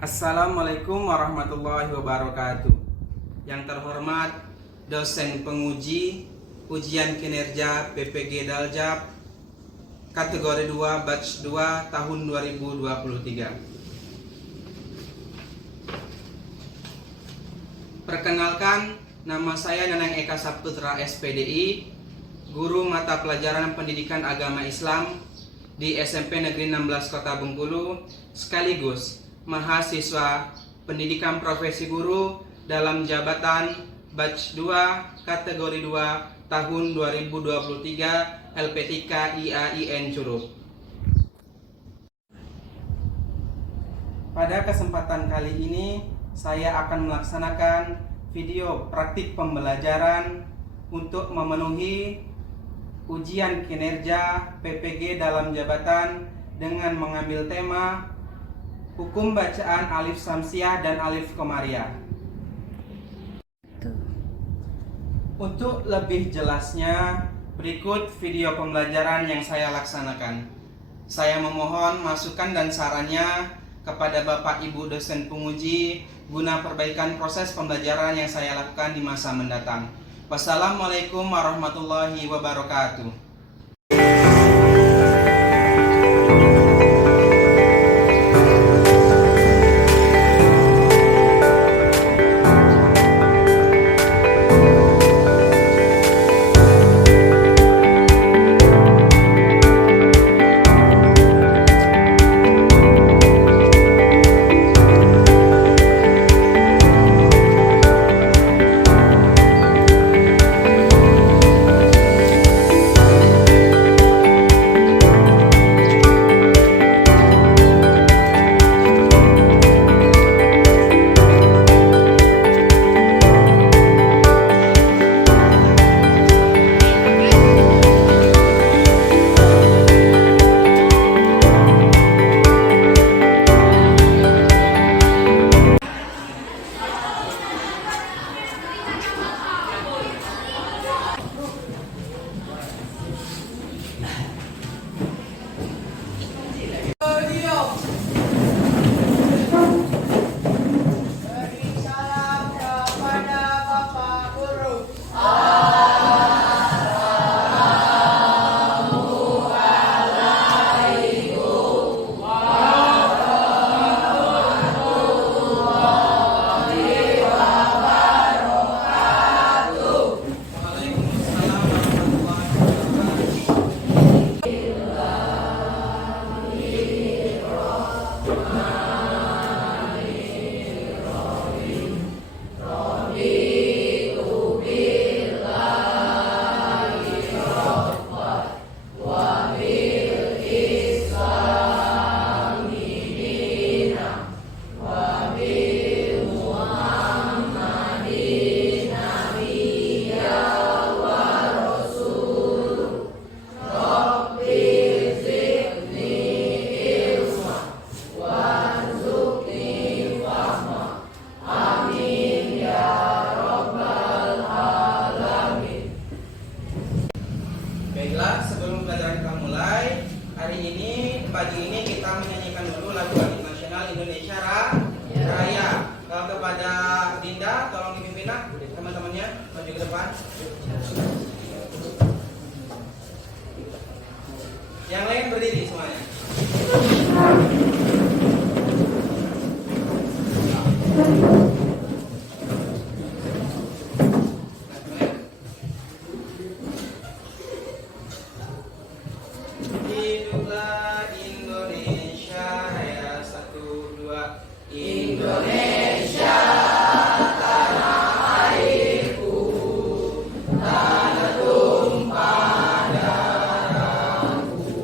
Assalamualaikum warahmatullahi wabarakatuh. Yang terhormat dosen penguji ujian kinerja PPG Daljab kategori 2 batch 2 tahun 2023. Perkenalkan, nama saya Nanang Eka Saputra SPDI, guru mata pelajaran pendidikan agama Islam di SMP Negeri 16 Kota Bengkulu, sekaligus mahasiswa pendidikan profesi guru dalam jabatan batch 2 kategori 2 tahun 2023 LPTK IAIN Curug. Pada kesempatan kali ini saya akan melaksanakan video praktik pembelajaran untuk memenuhi ujian kinerja PPG dalam jabatan dengan mengambil tema Hukum bacaan alif samsiah dan alif komariah. Untuk lebih jelasnya, berikut video pembelajaran yang saya laksanakan. Saya memohon masukan dan sarannya kepada Bapak Ibu dosen penguji guna perbaikan proses pembelajaran yang saya lakukan di masa mendatang. Wassalamualaikum warahmatullahi wabarakatuh. Baiklah, sebelum pelajaran kita mulai, pagi ini kita menyanyikan dulu lagu nasional Indonesia Raya. Kepada Dinda, tolong dipimpin teman-temannya maju ke depan. Yang lain berdiri semuanya. Hiduplah Indonesia Raya, 1, 2. Indonesia tanah airku, tanah tumpah darahku.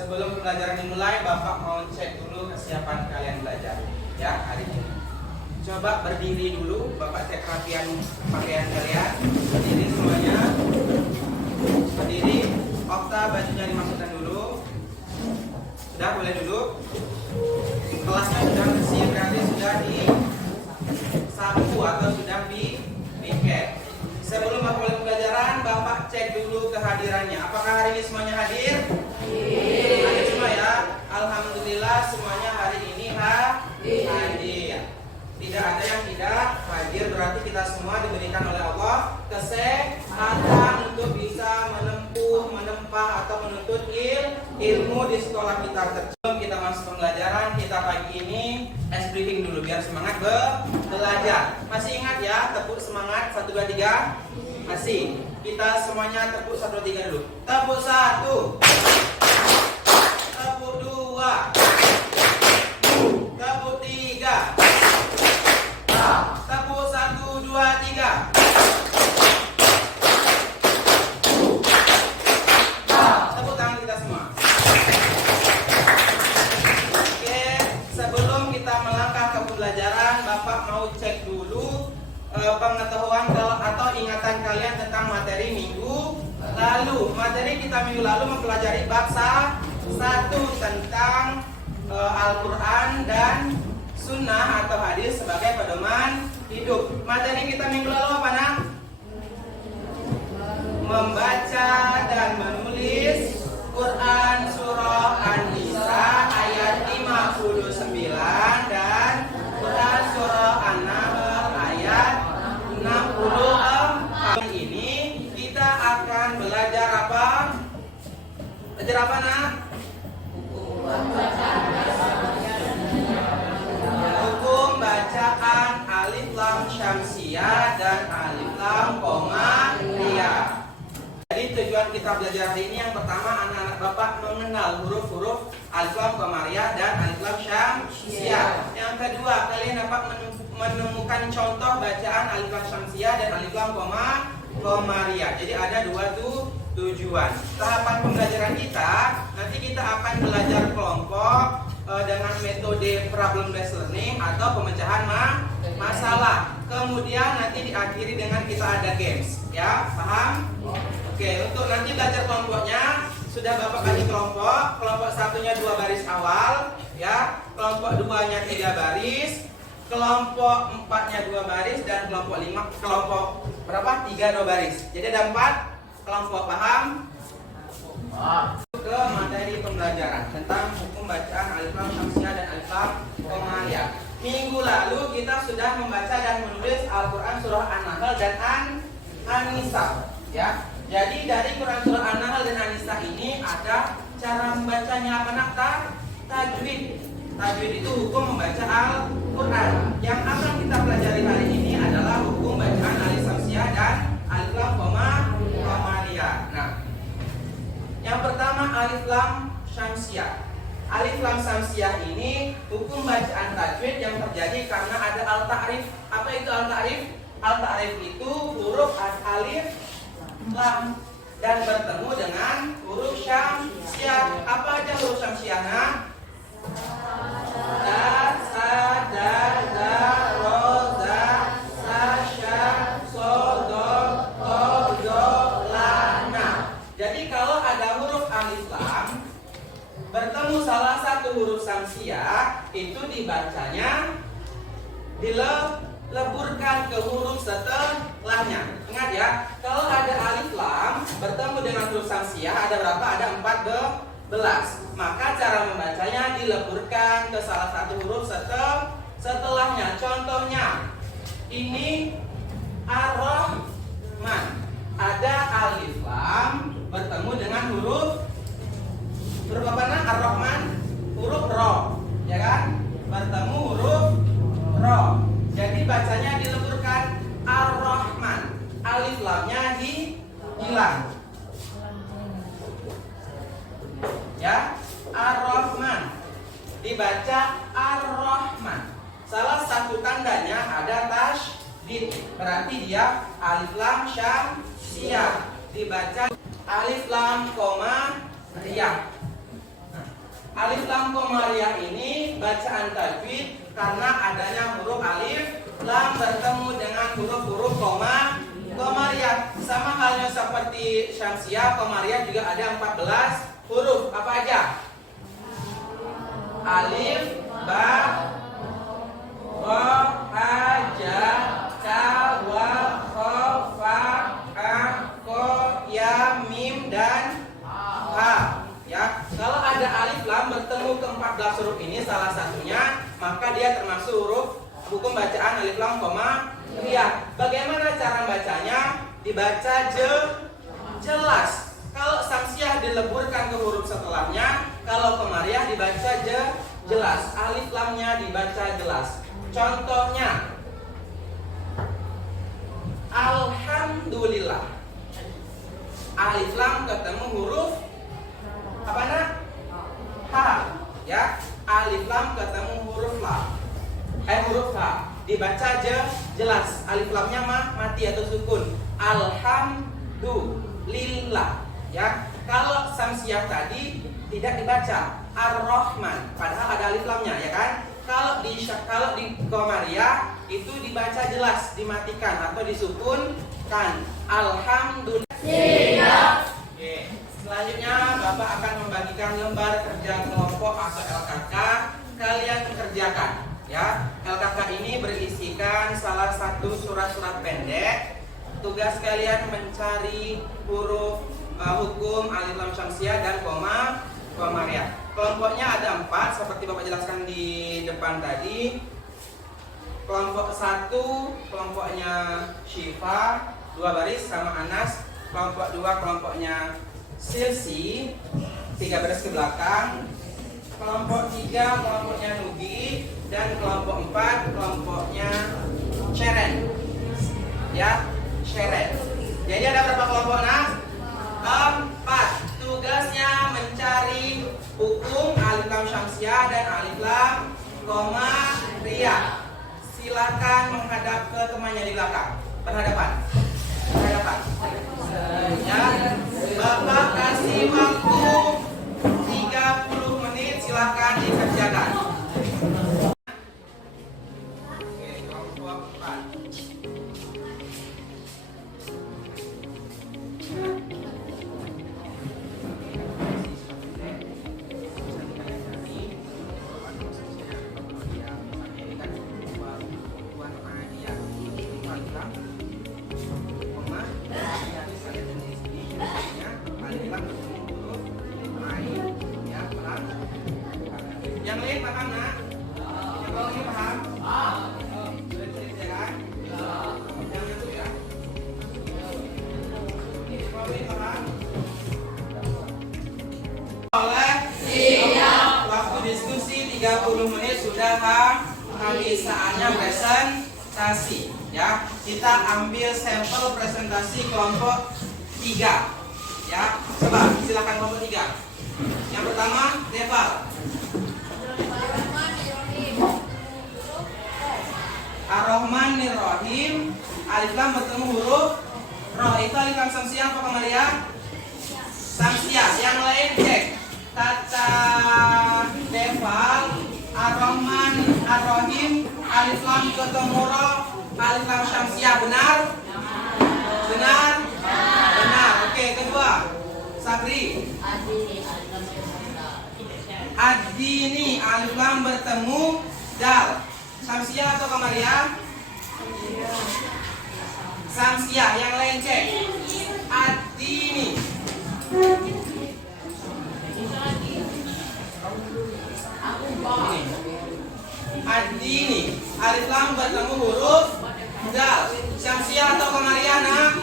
sebelum pembelajaran dimulai, Bapak mau cek dulu kesiapan kalian belajar ya hari ini. Coba berdiri dulu, Bapak cek pakaian kalian. Berdiri semuanya. Berdiri. Okta bajunya dimasukkan dulu. Sudah boleh duduk. Kelasnya sudah bersih, berarti sudah disapu atau sudah dipiket. Sebelum Bapak mulai pembelajaran, Bapak cek dulu kehadirannya. Apakah hari ini semuanya hadir? Hadir semua ya. Alhamdulillah semuanya hari ini hadir. Tidak ada yang tidak hadir, berarti kita semua diberikan oleh Allah kesehatan untuk bisa menempa atau menuntut ilmu di sekolah kita. Sebelum kita masuk pembelajaran, kita pagi ini briefing dulu biar semangat belajar. Masih ingat ya, tepuk semangat 1 2 3. Masih. Kita semuanya tepuk 1 2 3 dulu. Tepuk 1. Tepuk 2. Tepuk 3. Tepuk 1 2 3. Tepuk tangan kita semua. Oke, sebelum kita melangkah ke pembelajaran, Bapak mau cek dulu pengetahuan atau ingatan kalian tentang materi minggu lalu. Materi kita minggu lalu mempelajari bab 1 tentang Al-Quran dan Sunnah atau hadis sebagai pedoman hidup. Materi kita minggu lalu apa nak? Membaca dan menulis Quran surah An-Nisa ayat 59 dan Quran surah An-Nahl ayat 64. Ini kita akan belajar apa? Belajar apa nak? Hukum bacaan alif lam syamsiyah dan alif lam qamariyah. Jadi tujuan kita belajar hari ini yang pertama, anak-anak Bapak mengenal huruf-huruf alif lam qamariyah dan alif lam syamsiyah. Yang kedua, kalian dapat menemukan contoh bacaan alif lam syamsiyah dan alif lam qamariyah. Jadi ada 2 tujuan. Tahapan pembelajaran kita, nanti kita akan belajar kelompok dengan metode problem based learning atau pemecahan masalah. Kemudian nanti diakhiri dengan kita ada games, ya, paham? Oke, untuk nanti belajar kelompoknya sudah Bapak bagi kelompok. Kelompok satunya 2 baris awal, ya. Kelompok 2-nya 3 baris. Kelompok 4-nya 2 baris dan kelompok 5 kelompok berapa? 3 2 baris. Jadi ada 4 kelompok, paham? Ke materi pembelajaran tentang hukum bacaan alif lam syamsiyah dan alif lam qamariyah. Minggu lalu kita sudah membaca dan menulis Al-Quran surah An-Nahl dan An-Nisa, ya. Jadi dari Quran surah An-Nahl dan An-Nisa ini ada cara membacanya apa nak? Tajwid. Tajwid itu hukum membaca Al-Quran. Yang akan kita pelajari hari ini adalah hukum bacaan alif syamsiyah dan alif lam qamariyah. Nah, yang pertama alif lam syamsiyah. Alif lam syamsiyah ini hukum bacaan tajwid yang terjadi karena ada al-ta'rif. Apa itu al-ta'rif? Al-ta'rif itu huruf alif lam dan bertemu dengan huruf syamsiyah. Apa aja huruf syamsiyahnya? Ta, sa, da, za, ro, za, sa, sya, so, do, to, zo, la, na. Jadi kalau ada huruf alif lam bertemu salah satu huruf syamsiyah, itu dibacanya dileburkan ke huruf setelahnya. Ingat ya, kalau ada alif lam bertemu dengan huruf syamsiyah ada berapa? Ada 14. Maka cara membacanya dileburkan ke salah satu huruf setelahnya. Contohnya ini Ar-Rahman. Ada alif lam bertemu dengan huruf apa nak? Ar-Rahman huruf ro, ya kan? Bertemu huruf ro. Jadi bacanya dileburkan Ar-Rahman. Alif lamnya hilang. Ya, Ar-Rahman. Dibaca Ar-Rahman. Salah satu tandanya ada tasydid. Berarti dia alif lam syamsiyah. Dibaca alif lam qamariyah. Alif lam komariah ini bacaan tajwid karena adanya huruf alif lam bertemu dengan huruf-huruf komariah. Sama halnya seperti syamsiah, komariah juga ada 14 huruf. Apa aja? Alif, ba, wa, ha, ja, ka, wa, kha, fa, a, ko, ya, mim, dan ha. Ya, kalau ada alif lam bertemu ke 14 huruf ini salah satunya, maka dia termasuk huruf hukum bacaan alif lam komariah. Bagaimana cara bacanya? Dibaca jelas. Kalau samsiah dileburkan ke huruf setelahnya, kalau komariah dibaca jelas. Alif lamnya dibaca jelas. Contohnya, alhamdulillah. Alif lam ketemu huruf apa nak? Ha, ya. Alif lam ketemu huruf la. Huruf ha. Dibaca jelas. Alif lamnya mati atau sukun. Alhamdulillah. Ya. Kalau samsiah tadi tidak dibaca Ar-Rahman, padahal ada alif lamnya, ya kan? Kalau di komariah itu dibaca jelas, dimatikan atau disukunkan. Alhamdulillah. Oke. Selanjutnya Bapak akan membagikan lembar kerja kelompok atau LKK. Kalian kerjakan, ya. LKK ini berisikan salah satu surat-surat pendek. Tugas kalian mencari huruf hukum alif lam syamsiah dan komariah. Kelompoknya ada 4 seperti Bapak jelaskan di depan tadi. Kelompok 1 kelompoknya Syifa 2 baris sama Anas. Kelompok 2 kelompoknya Silsi 3 baris ke belakang. Kelompok 3 kelompoknya Nugi, dan kelompok 4 kelompoknya Sheren. Ya, Sheren. Jadi ada berapa kelompok nak? 4. Tugasnya mencari hukum alif lam syamsiah dan alif lam komariah. Silakan menghadap ke temannya di belakang. Berhadapan. Ya. Bapak kasih waktu 30 menit, silakan dikerjakan. Oke, kelompok 4. Yang lain paham nak? Yang lain paham? Sudah dikerjakan? Yang itu ya? Yang lain paham? Oleh waktu diskusi 30 menit sudah habis, saatnya presentasi. Ya, kita ambil sampel presentasi kelompok 3. Ya, coba silakan kelompok 3. Yang pertama, Deval. Ar-Rahmanir-Rahim. Alif lam bertemu huruf roh. Itu alif lam samsiah apa komariah? Samsiah. Yang lain cek. Kata Deval, Ar-Rahman, Ar-Rahim, alif lam ketemu roh, alif lam syamsiah. Benar? Benar? Benar. Oke, kedua. Sabri. Ad-dini, alif lam bertemu dal. Samsiah atau komariah? Samsiah. Yang lain cek. Ad-dini. Ad-dini, alif lam bertemu huruf dal. Samsiah atau komariah nak?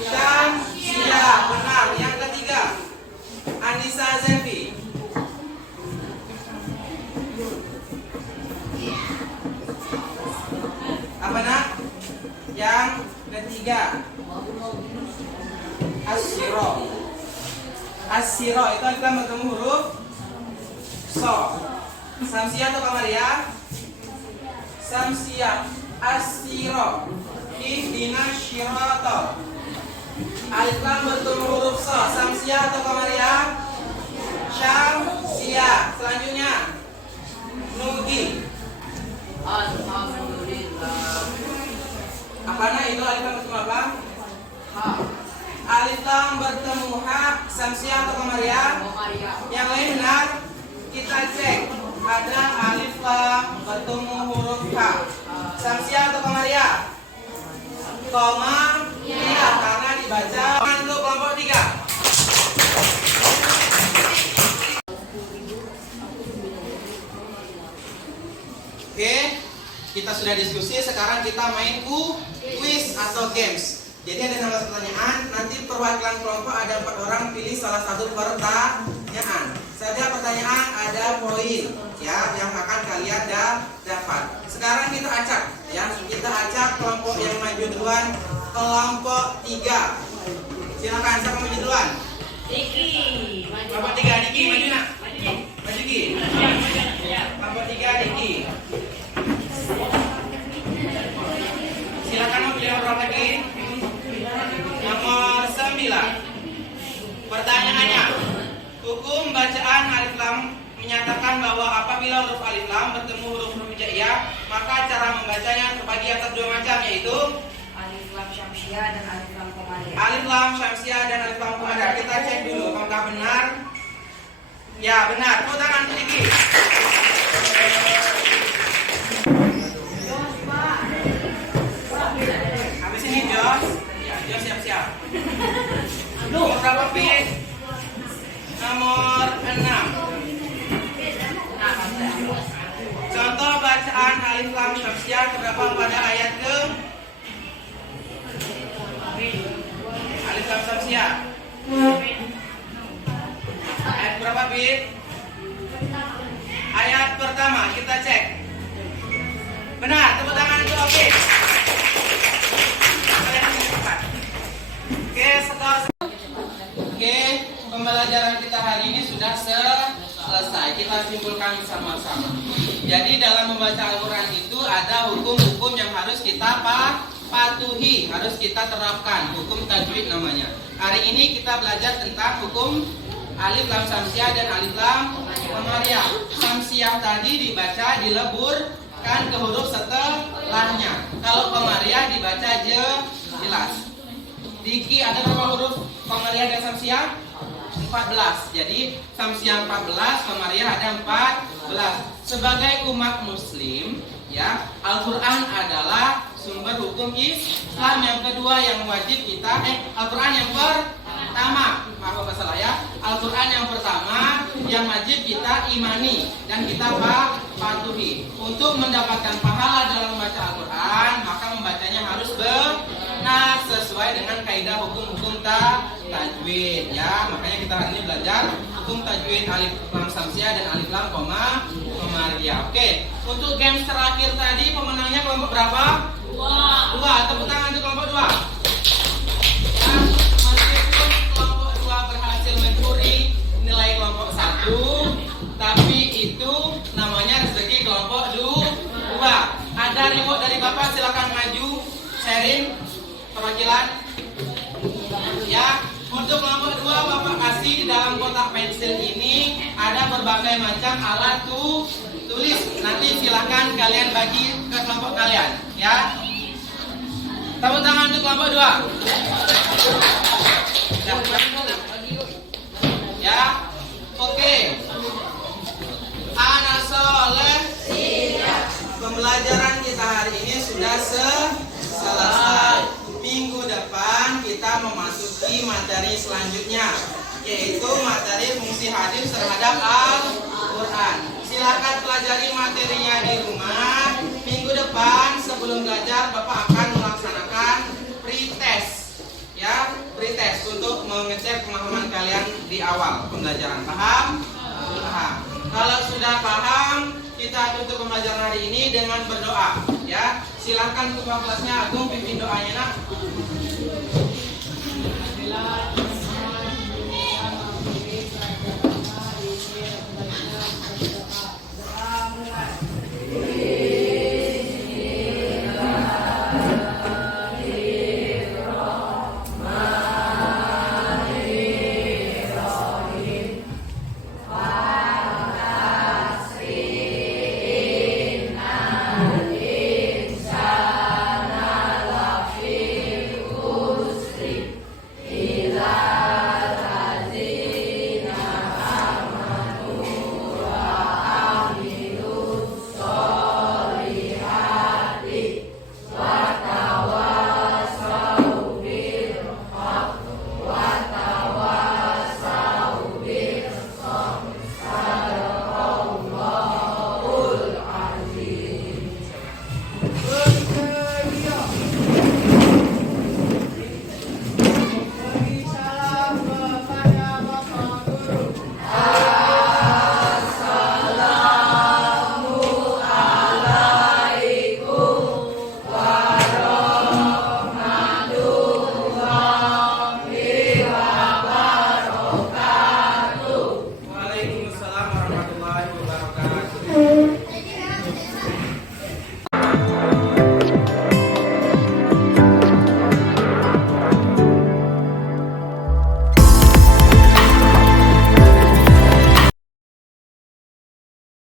Syamsiah. Benar. Yang ketiga, Anissa Zenfi. Apa nak? Yang ketiga, As-siro. As-siro itu alif lam bertemu huruf so. Samsiah atau komariah? Samsiah. As-siro. Ihdinas syirata. Alif lam bertemu huruf so. Samsiah atau komariah? Syamsiah. Selanjutnya, Nugi. Alhamdulillah. Apanya itu alif lam bertemu apa? Ha. Alif lam bertemu ha, Samsiah atau Komariah? Komariah. Yang lain benar? Kita cek. Ada alif lam bertemu huruf ha. Samsiah atau Komariah? Koma, iya, karena dibaca untuk kelompok 3. Oke, kita sudah diskusi, sekarang kita main quiz atau games. Jadi ada 16 pertanyaan, nanti perwakilan kelompok ada 4 orang, pilih salah satu pertanyaan. Setiap pertanyaan ada poin ya yang akan kalian dapat. Sekarang kita acak ya, kita acak kelompok yang maju duluan, kelompok 3. Silakan, siapa maju duluan? Diki. Kelompok 3, Diki maju nak. Maju Diki. Kelompok 3 Diki. Silakan memilih nomor berapa lagi? Nomor 9. Pertanyaannya, hukum bacaan alif lam menyatakan bahwa apabila huruf alif lam bertemu huruf hijaiyah, maka cara membacanya terbagi atas 2 macam, yaitu Alif lam syamsiah dan alif lam komariah. alif lam syamsiah dan alif lam komariah. Kita cek dulu apakah benar. Ya, benar. Tepuk tangan untuk Diki. Habis ini Jos. Ya, Jos siap-siap. Nomor berapa, Pit? Nomor 6. Contoh bacaan alif lam syamsiah terdapat pada ayat ke alif lam syamsiah. Ayat berapa, Bit? Ayat pertama, kita cek. Benar, tepuk tangan untuk Bit. Oke, Oke, pembelajaran kita hari ini sudah selesai. Kita simpulkan sama-sama. Jadi dalam membaca Al-Quran itu ada hukum-hukum yang harus kita patuhi, harus kita terapkan. Hukum tajwid namanya. Hari ini kita belajar tentang hukum alif lam syamsiah dan alif lam komariah. Syamsiah tadi dibaca dileburkan ke huruf setelahnya. Kalau komariah dibaca jelas. Diki, ada berapa huruf komariah dan syamsiah? 14. Jadi syamsiah 14, komariah ada 14. Sebagai umat muslim, ya, Al-Qur'an adalah sumber hukum Islam yang kedua yang wajib kita Al-Qur'an yang pertama, maaf salah ya. Al-Qur'an yang pertama yang wajib kita imani dan kita patuhi. Untuk mendapatkan pahala dalam membaca Al-Qur'an, maka membacanya harus benar sesuai dengan kaidah hukum-hukum tajwid ya. Makanya kita hari ini belajar hukum tajwid alif lam syamsiah dan alif lam komariah. Oke, untuk games terakhir tadi pemenangnya kelompok berapa? 2. Tepuk tangan untuk kelompok 2. Ya, meskipun kelompok 2 berhasil mencuri nilai kelompok 1, tapi itu namanya rezeki kelompok 2. Ada remote dari Bapak, silakan maju sharing perwakilan. Ya, untuk kelompok 2 Bapak kasih dalam kotak pensil ini ada berbagai macam alat tulis. Nanti silakan kalian bagi ke kelompok kalian, ya. Tepuk tangan untuk kelompok 2. Ya. Oke. Anak soleh. Pembelajaran kita hari ini sudah selesai. Minggu depan kita memasuki materi selanjutnya, yaitu materi fungsi hadis terhadap Al-Quran. Silakan pelajari materinya di rumah. Minggu depan sebelum belajar Bapak akan melaksanakan pretest, ya, pretest untuk mengecek pemahaman kalian di awal pembelajaran. Paham? Paham. Kalau sudah paham, kita tutup pembelajaran hari ini dengan berdoa, ya. Silakan ketua kelasnya Agung pimpin doanya, Nak.